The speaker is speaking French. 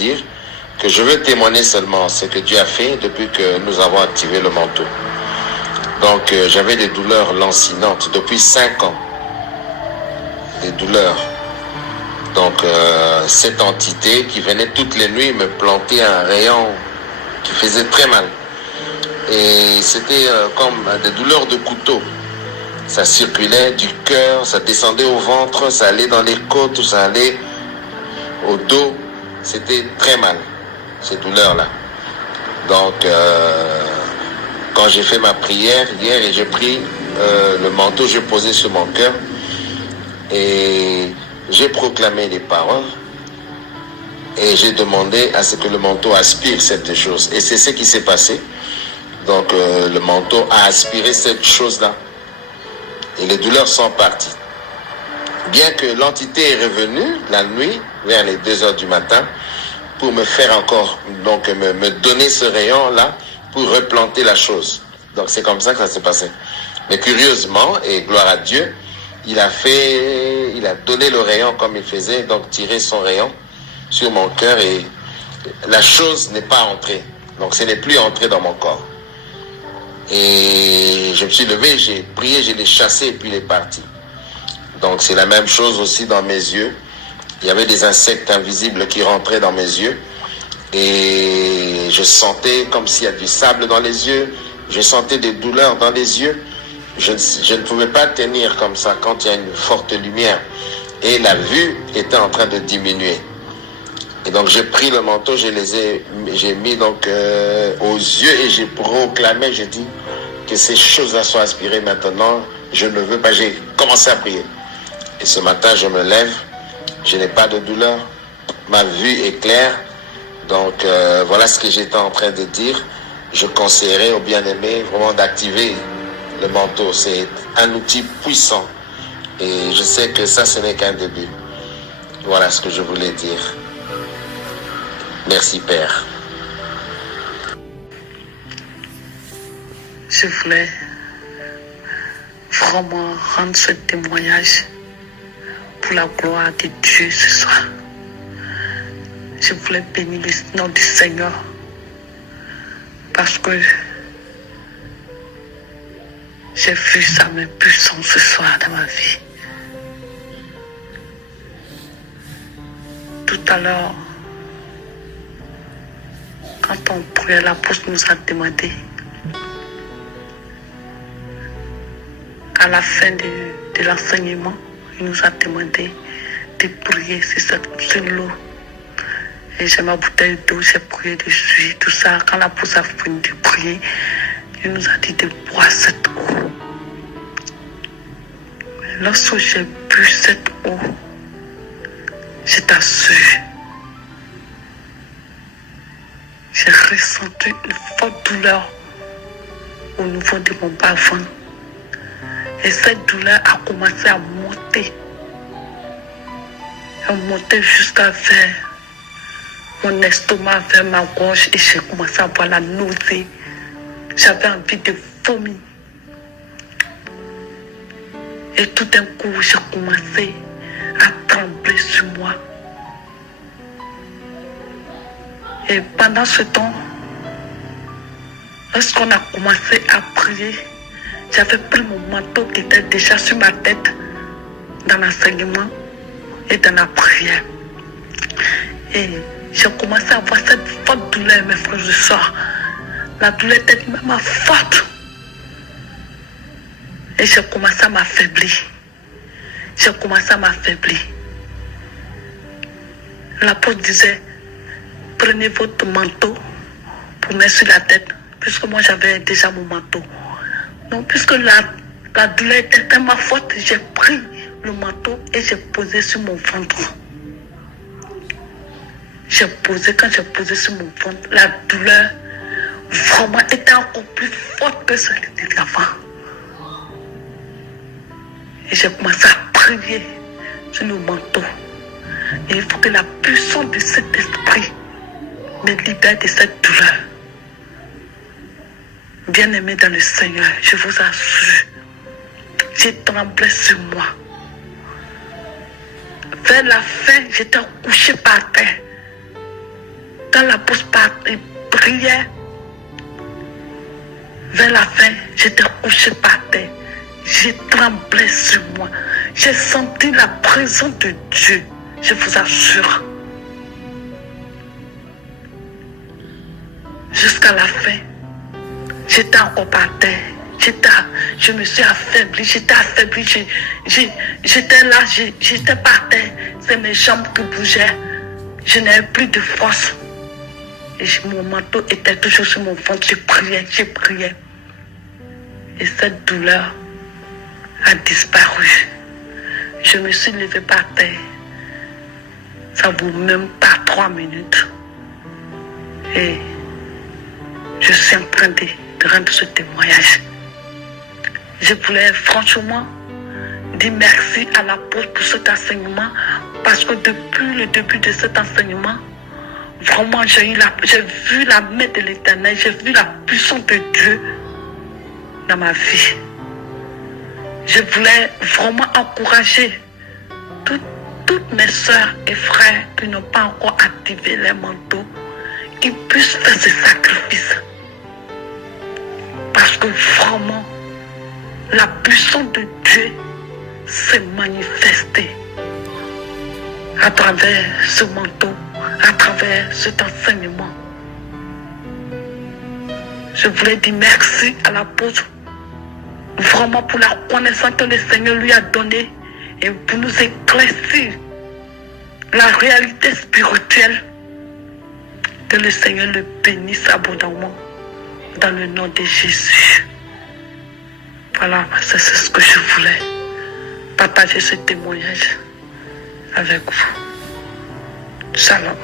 dire que je veux témoigner seulement ce que Dieu a fait depuis que nous avons activé le manteau. Donc j'avais des douleurs lancinantes depuis 5 ans. Des douleurs. Donc cette entité qui venait toutes les nuits me planter un rayon qui faisait très mal. Et c'était comme des douleurs de couteau. Ça circulait du cœur, ça descendait au ventre, ça allait dans les côtes, ça allait au dos. C'était très mal, ces douleurs-là. Donc, quand j'ai fait ma prière hier et j'ai pris le manteau, j'ai posé sur mon cœur et j'ai proclamé les paroles et j'ai demandé à ce que le manteau aspire cette chose. Et c'est ce qui s'est passé. Donc, le manteau a aspiré cette chose-là. Et les douleurs sont parties. Bien que l'entité est revenue la nuit, vers les 2 heures du matin, pour me faire encore, donc me donner ce rayon-là, pour replanter la chose. Donc c'est comme ça que ça s'est passé. Mais curieusement, et gloire à Dieu, il a donné le rayon comme il faisait, donc tiré son rayon sur mon cœur et la chose n'est pas entrée. Donc ce n'est plus entré dans mon corps. Et je me suis levé, j'ai prié, je l'ai chassé et puis il est parti. Donc c'est la même chose aussi dans mes yeux. Il y avait des insectes invisibles qui rentraient dans mes yeux. Et je sentais comme s'il y a du sable dans les yeux. Je sentais des douleurs dans les yeux. Je ne pouvais pas tenir comme ça quand il y a une forte lumière. Et la vue était en train de diminuer. Et donc j'ai pris le manteau, j'ai mis donc aux yeux et j'ai proclamé, j'ai dit que ces choses-là soient aspirées maintenant. Je ne veux pas, j'ai commencé à prier. Et ce matin, je me lève, je n'ai pas de douleur, ma vue est claire. Donc voilà ce que j'étais en train de dire. Je conseillerais aux bien-aimés vraiment d'activer le manteau. C'est un outil puissant. Et je sais que ça, ce n'est qu'un début. Voilà ce que je voulais dire. Merci, Père. Je voulais vraiment rendre ce témoignage pour la gloire de Dieu ce soir. Je voulais bénir le nom du Seigneur parce que j'ai vu sa main puissante ce soir dans ma vie. Tout à l'heure, quand on priait, l'apôtre nous a demandé, à la fin de l'enseignement, il nous a demandé de prier sur l'eau. Et j'ai ma bouteille d'eau, j'ai prié dessus, tout ça. Quand l'apôtre a fini de prier, il nous a dit de boire cette eau. Lorsque j'ai bu cette eau, je t'assure, j'ai ressenti une forte douleur au niveau de mon bas-ventre. Et cette douleur a commencé à monter. Elle montait jusqu'à vers mon estomac, vers ma gorge. Et j'ai commencé à avoir la nausée. J'avais envie de vomir. Et tout d'un coup, j'ai commencé à trembler sur moi. Et pendant ce temps, lorsqu'on a commencé à prier, j'avais pris mon manteau qui était déjà sur ma tête dans l'enseignement et dans la prière. Et j'ai commencé à avoir cette forte douleur, mes frères et sœurs. La douleur était même forte. Et j'ai commencé à m'affaiblir. L'apôtre disait, prenez votre manteau pour mettre sur la tête, puisque moi j'avais déjà mon manteau. Donc, puisque la douleur était tellement forte, j'ai pris le manteau et j'ai posé sur mon ventre. Quand j'ai posé sur mon ventre, la douleur vraiment était encore plus forte que celle d'avant. Et j'ai commencé à prier sur le manteau. Et il faut que la puissance de cet esprit me libère de cette douleur. Bien-aimé dans le Seigneur, je vous assure, j'ai tremblé sur moi. Vers la fin, j'étais couché par terre. Quand l'apôtre priait, vers la fin, j'étais couché par terre. J'ai tremblé sur moi. J'ai senti la présence de Dieu. Je vous assure. Jusqu'à la fin, j'étais encore par terre. Je me suis affaibli. J'étais affaibli. J'étais là. J'étais par terre. C'est mes jambes qui bougeaient. Je n'avais plus de force. Et mon manteau était toujours sur mon ventre. Je priais. Et cette douleur a disparu. Je me suis levé par terre. Ça ne vaut même pas 3 minutes. Et je suis en train de rendre ce témoignage. Je voulais franchement dire merci à l'apôtre pour cet enseignement. Parce que depuis le début de cet enseignement, vraiment, j'ai vu la main de l'Éternel, j'ai vu la puissance de Dieu dans ma vie. Je voulais vraiment encourager toutes mes soeurs et frères qui n'ont pas encore activé les manteaux, qui puissent faire ce sacrifice. Parce que vraiment, la puissance de Dieu s'est manifestée à travers ce manteau, à travers cet enseignement. Je voulais dire merci à l'apôtre, vraiment pour la connaissance que le Seigneur lui a donnée et pour nous éclaircir la réalité spirituelle. Que le Seigneur le bénisse abondamment dans le nom de Jésus. Voilà, c'est ce que je voulais partager ce témoignage avec vous. Shalom.